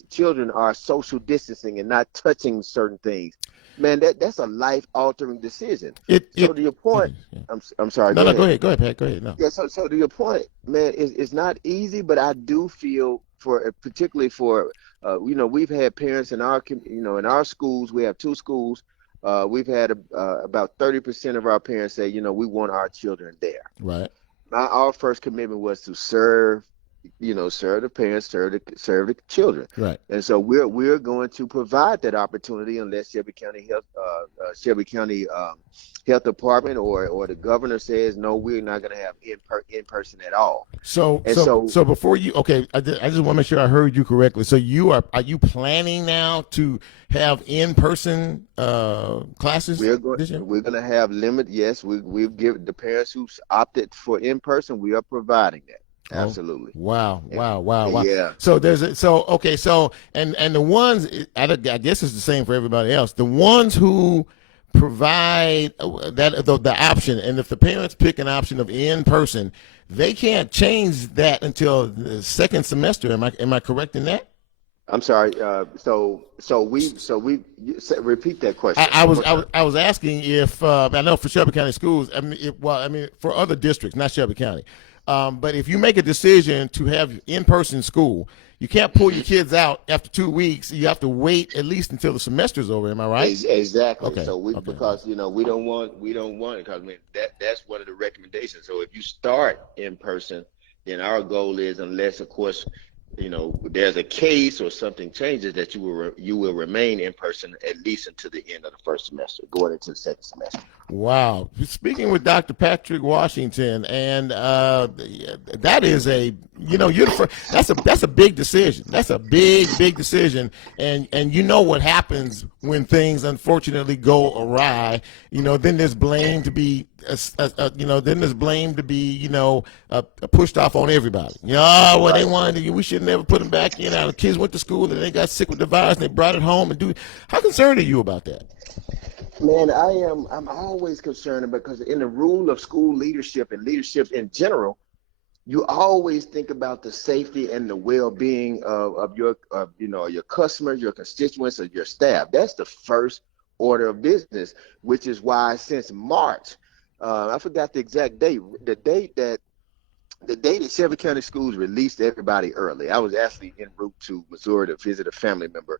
children are social distancing and not touching certain things? Man, that's a life-altering decision. To your point, I'm sorry. No, go ahead, Pat. Go ahead. No. Yeah. So to your point, man, it's not easy, but I do feel particularly for we've had parents in our schools. We have 2 schools. We've had about 30% of our parents say, we want our children there. Right. Our first commitment was to serve the parents, serve the children. Right. And so we're going to provide that opportunity unless Shelby County Health Department or the governor says no, we're not going to have in person at all. So before you, okay, I just want to make sure I heard you correctly. So are you planning now to have in person classes? We're going to have Yes, we've given the parents who opted for in person. We are providing that. Absolutely. Wow. Yeah. So and the ones, I guess it's the same for everybody else. The ones who provide the option, and if the parents pick an option of in person, they can't change that until the second semester. Am I correct in that? I'm sorry. So we repeat that question. I was asking if I know for Shelby County schools. For other districts, not Shelby County. But if you make a decision to have in-person school, you can't pull your kids out after 2 weeks. You have to wait at least until the semester's over. Am I right? Exactly. Okay. So because we don't want because that's one of the recommendations. So if you start in person, then our goal is, unless of course there's a case or something changes, that you will remain in person at least until the end of the first semester, going into the second semester. Wow. Speaking with Dr. Patrick Washington, and that is that's a big decision. That's a big decision. And you know what happens when things unfortunately go awry. Then there's blame to be pushed off on everybody. They wanted to, we should never put them back in. The kids went to school and they got sick with the virus and they brought it home How concerned are you about that? Man, I'm always concerned, because in the rule of school leadership and leadership in general, you always think about the safety and the well-being of your customers, your constituents, or your staff. That's the first order of business, which is why since March, I forgot the exact date, the date that Shelby County Schools released everybody early. I was actually en route to Missouri to visit a family member.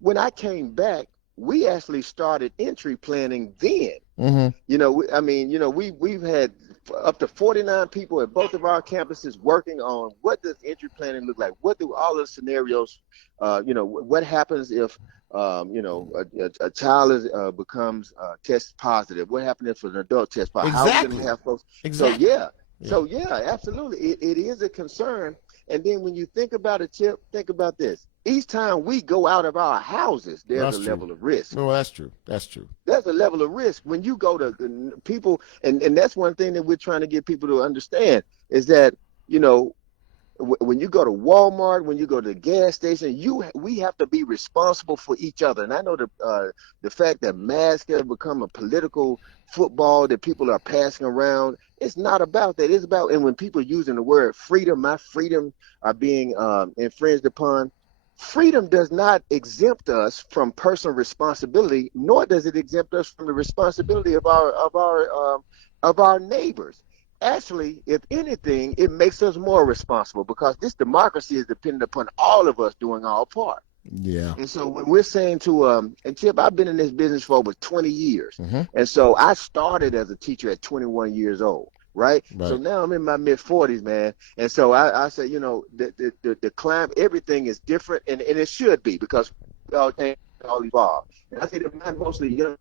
When I came back, we actually started entry planning then. Mm-hmm. We've had up to 49 people at both of our campuses working on what does entry planning look like? What do all the scenarios, what happens if, a child becomes test positive? What happens if an adult test positive? Exactly. How are we going to have folks? Exactly. So absolutely. It is a concern. And then when you think about it, Chip, think about this. Each time we go out of our houses, there's a level of risk. No, that's true. There's a level of risk when you go to people, and that's one thing that we're trying to get people to understand is that, when you go to Walmart, when you go to the gas station, we have to be responsible for each other. And I know the fact that masks have become a political football that people are passing around. It's not about that. It's about, and when people are using the word freedom, my freedom are being infringed upon. Freedom does not exempt us from personal responsibility, nor does it exempt us from the responsibility of our neighbors. actually, if anything, it makes us more responsible because this democracy is dependent upon all of us doing our part. Yeah. And so when we're saying to and Chip, I've been in this business for over 20 years. Mm-hmm. And so I started as a teacher at 21 years old. Right. So now I'm in my mid 40s, man. And so I say, you know, the climb, everything is different, and it should be because we all change, all evolve. And I say that mine mostly young.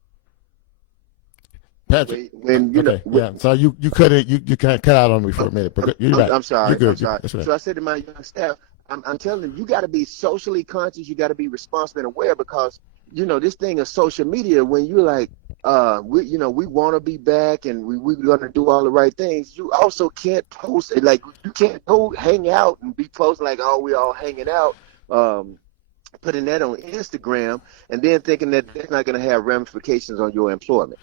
Patrick, when you okay, know, yeah. So you cut it, you cut out on me for a minute, but you're right. I'm sorry. You're good. I'm sorry. That's right. So I said to my young staff, I'm telling them, you got to be socially conscious. You got to be responsible and aware because, you know, this thing of social media, when you're like, we want to be back and we're going to do all the right things. You also can't post it. Like, you can't go hang out and be posting like, oh, we all hanging out, putting that on Instagram and then thinking that that's not going to have ramifications on your employment.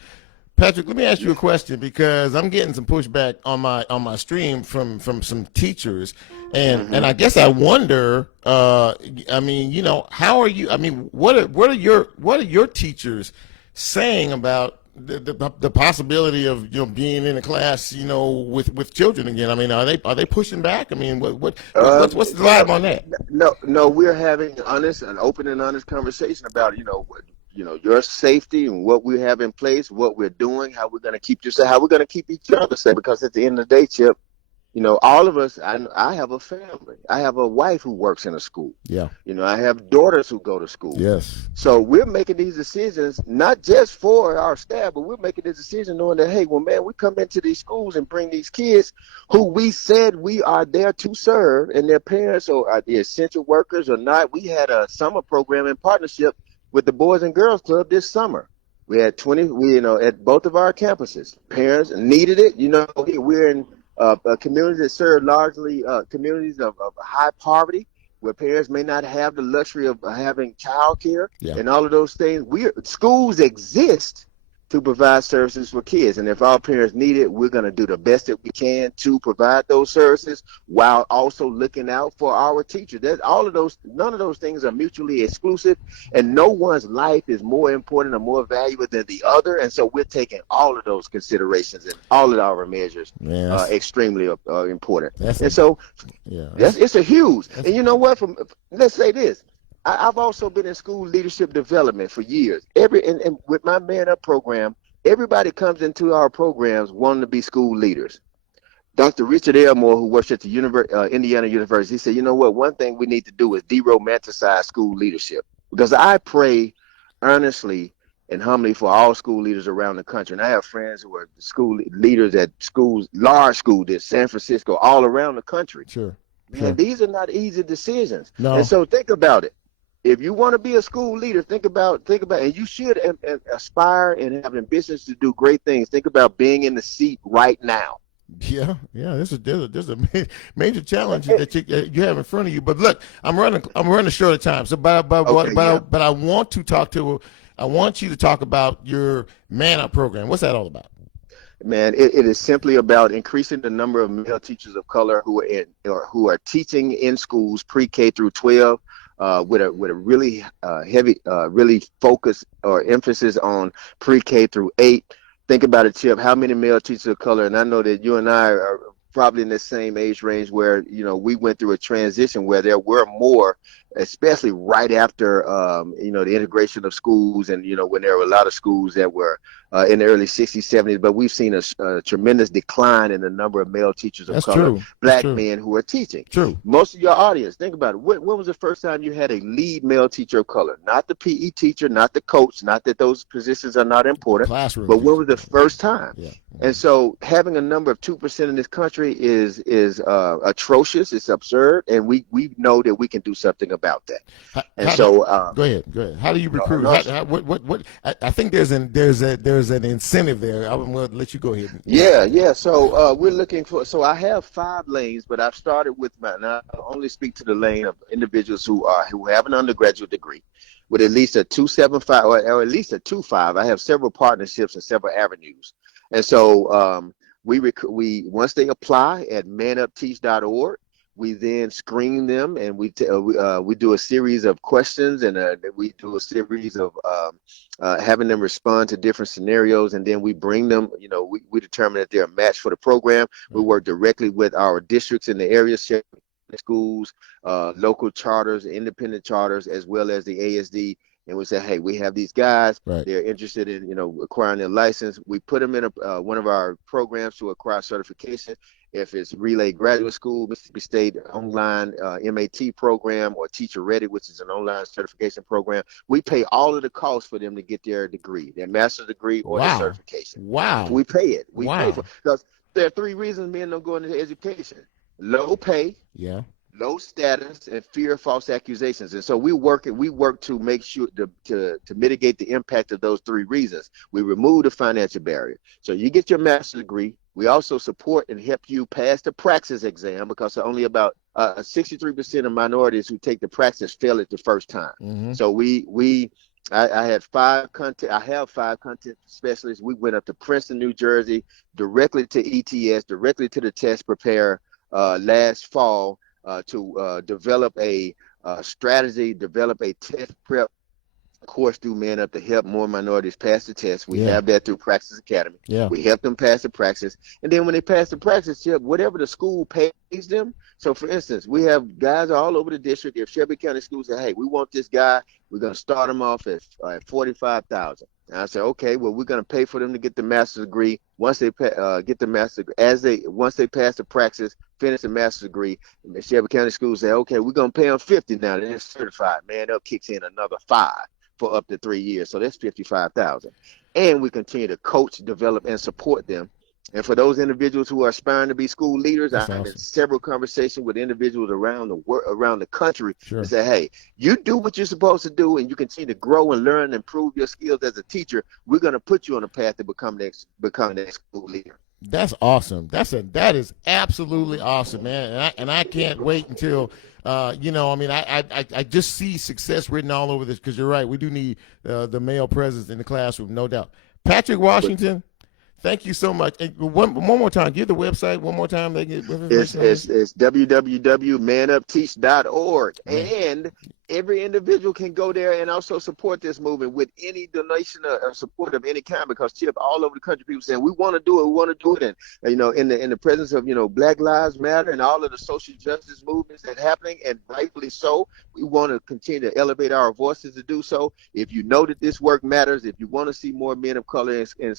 Patrick, let me ask you a question because I'm getting some pushback on my stream from some teachers, and I guess I wonder. I mean, you know, how are you? I mean, what are your teachers saying about the possibility of, you know, being in a class, you know, with children again? I mean, are they pushing back? I mean, what's the vibe on that? No, we're having an open and honest conversation about, you know, your safety and what we have in place, what we're doing, how we're going to keep yourself, how we're going to keep each other safe. Because at the end of the day, Chip, you know, all of us, I have a family. I have a wife who works in a school. Yeah. You know, I have daughters who go to school. Yes. So we're making these decisions, not just for our staff, but we're making this decision knowing that, hey, well, man, we come into these schools and bring these kids who we said we are there to serve, and their parents are the essential workers or not. We had a summer program in partnership with the Boys and Girls Club this summer. We had 20, at both of our campuses. Parents needed it. You know, we're in communities that serve largely communities of high poverty, where parents may not have the luxury of having childcare and all of those things. Schools exist to provide services for kids, and if our parents need it, we're going to do the best that we can to provide those services while also looking out for our teachers. None of those things are mutually exclusive, and no one's life is more important or more valuable than the other. And so we're taking all of those considerations and all of our measures extremely important. It's a huge. And you know what? Let's say this. I've also been in school leadership development for years. And with my Man Up program, everybody comes into our programs wanting to be school leaders. Dr. Richard Elmore, who works at the Indiana University, he said, you know what, one thing we need to do is de-romanticize school leadership. Because I pray earnestly and humbly for all school leaders around the country. And I have friends who are school leaders at schools, large schools in San Francisco, all around the country. Sure. Man, these are not easy decisions. No. And so think about it. If you want to be a school leader, think about, and you should aspire and have ambitions to do great things. Think about being in the seat right now. Yeah. There's a major challenge that you have in front of you. But look, I'm running short of time. So, but I want you to talk about your Man Up program. What's that all about? Man, it is simply about increasing the number of male teachers of color who are teaching in schools pre-K through 12. With a really heavy, really focus or emphasis on pre-K through 8. Think about it, Chip. How many male teachers of color? And I know that you and I are probably in the same age range where, you know, we went through a transition where there were more, especially right after, the integration of schools and, you know, when there were a lot of schools that were in the early 60s, 70s. But we've seen a tremendous decline in the number of male teachers of color, black men who are teaching. True. Most of your audience, think about it. When was the first time you had a lead male teacher of color? Not the PE teacher, not the coach, not that those positions are not important, classroom but when was the first time? Yeah. And so having a number of 2% in this country is atrocious. It's absurd. And we know that we can do something about that. Go ahead. How do you recruit? I think there's an incentive there. I'm going to let you go ahead. Yeah. So we're looking for. So I have 5 lanes, but I've started with I only speak to the lane of individuals who have an undergraduate degree with at least a 2.75 or at least a 2.5. I have several partnerships and several avenues, and so we once they apply at manupteach.org. We then screen them, and we do a series of questions, and we do a series of having them respond to different scenarios, and then we bring them. We determine that they're a match for the program. We work directly with our districts in the area, schools, local charters, independent charters, as well as the ASD. And we say, hey, we have these guys. Right. They're interested in, acquiring their license. We put them in one of our programs to acquire certification. If it's Relay Graduate School, Mississippi State online MAT program, or Teacher Ready, which is an online certification program, we pay all of the costs for them to get their degree, their master's degree or their certification. Wow. We pay it. We pay for it. Because there are three reasons men don't go into education: low pay, low status, and fear of false accusations. And so we work to make sure to mitigate the impact of those three reasons. We remove the financial barrier. So you get your master's degree. We also support and help you pass the praxis exam, because only about 63% of minorities who take the praxis fail it the first time. Mm-hmm. So I have five content specialists. We went up to Princeton, New Jersey, directly to ETS, directly to the test preparer last fall to develop a strategy, develop a test prep course through Man Up to help more minorities pass the test. We have that through Praxis Academy. Yeah. We help them pass the praxis. And then when they pass the praxis, whatever the school pays them. So, for instance, we have guys all over the district. If Shelby County Schools say, hey, we want this guy, we're going to start him off at $45,000. And I say, okay, well, we're going to pay for them to get the master's degree. Once they get the master's degree, once they pass the praxis, finish the master's degree, and Shelby County Schools say, okay, we're going to pay them $50 now. They're certified. Man Up kicks in another $5 for up to 3 years. So that's $55,000. And we continue to coach, develop, and support them. And for those individuals who are aspiring to be school leaders, I've had several conversations with individuals around the country and say, hey, you do what you're supposed to do, and you continue to grow and learn and improve your skills as a teacher. We're going to put you on a path to become the next school leader. That's awesome. That is absolutely awesome, man. And I can't wait until, I just see success written all over this, because you're right. We do need the male presence in the classroom, no doubt. Patrick Washington, thank you so much. And one more time, give the website one more time. It's www.manupteach.org. And every individual can go there and also support this movement with any donation or support of any kind, because Chip, all over the country, people saying we want to do it, and in the presence of Black Lives Matter and all of the social justice movements that's happening, and rightfully so, we want to continue to elevate our voices to do so. If you know that this work matters, if you want to see more men of color in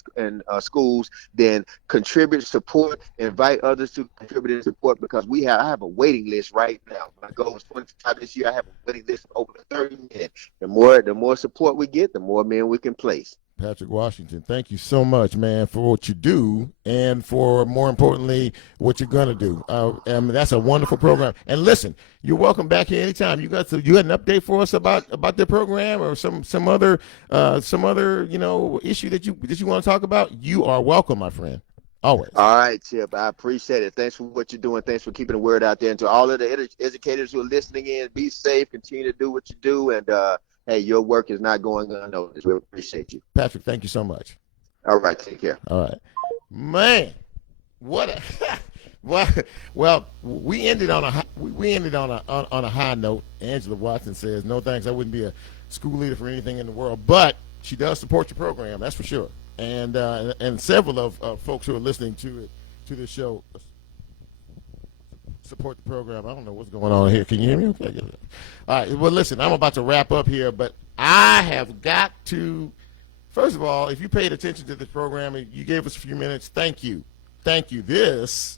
schools, then contribute, support, invite others to contribute and support, because I have a waiting list right now. My goal is 25 this year. I have a waiting list over 30 men. The more support we get, the more men we can place. Patrick Washington, thank you so much, man, for what you do, and for, more importantly, what you're going to do. That's a wonderful program. And listen, you're welcome back here anytime. You got an update for us about the program, or some other issue that you want to talk about? You are welcome, my friend. Always. All right, Chip. I appreciate it. Thanks for what you're doing. Thanks for keeping the word out there. And to all of the educators who are listening in, be safe. Continue to do what you do. And, hey, your work is not going unnoticed. We appreciate you. Patrick, thank you so much. All right. Take care. All right. Man, what well, we ended on a high note. Angela Watson says, no thanks, I wouldn't be a school leader for anything in the world, but she does support your program, that's for sure. And several of folks who are listening to this show support the program. I don't know what's going on here. Can you hear me okay? All right. Well, listen, I'm about to wrap up here, but I have got to, first of all, if you paid attention to this program and you gave us a few minutes, thank you. Thank you. This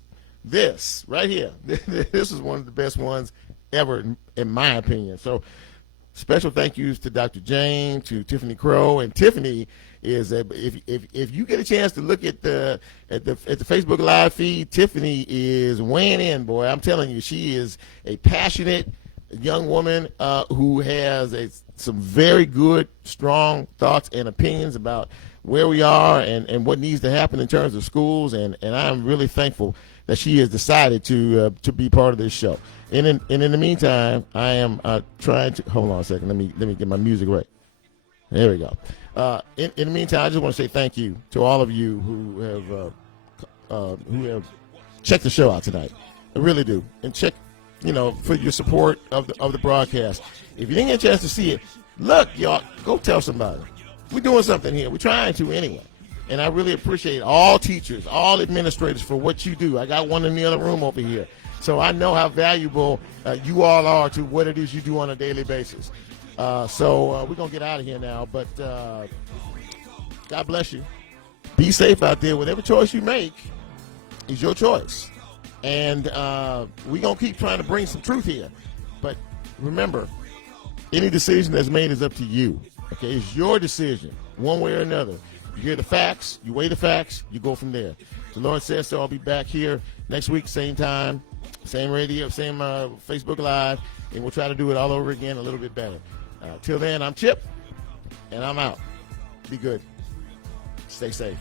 right here, this is one of the best ones ever, in my opinion. So special thank yous to Dr. Jain, to Tiffany Crow, and Tiffany is if you get a chance to look at the Facebook Live feed, Tiffany is weighing in, boy. I'm telling you, she is a passionate young woman who has some very good, strong thoughts and opinions about where we are and what needs to happen in terms of schools, and I'm really thankful that she has decided to be part of this show. And in the meantime, I am trying to hold on a second. Let me get my music right. There we go. In the meantime, I just want to say thank you to all of you who have checked the show out tonight. I really do. And check for your support of the broadcast. If you didn't get a chance to see it, look, y'all, go tell somebody. We're doing something here. We're trying to anyway. And I really appreciate all teachers, all administrators for what you do. I got one in the other room over here. So I know how valuable you all are to what it is you do on a daily basis. So we're going to get out of here now. But God bless you. Be safe out there. Whatever choice you make is your choice. And we're going to keep trying to bring some truth here. But remember, any decision that's made is up to you. Okay? It's your decision, one way or another. You hear the facts, you weigh the facts, you go from there. The Lord says so. I'll be back here next week, same time, same radio, same Facebook Live, and we'll try to do it all over again a little bit better. Till then, I'm Chip, and I'm out. Be good. Stay safe.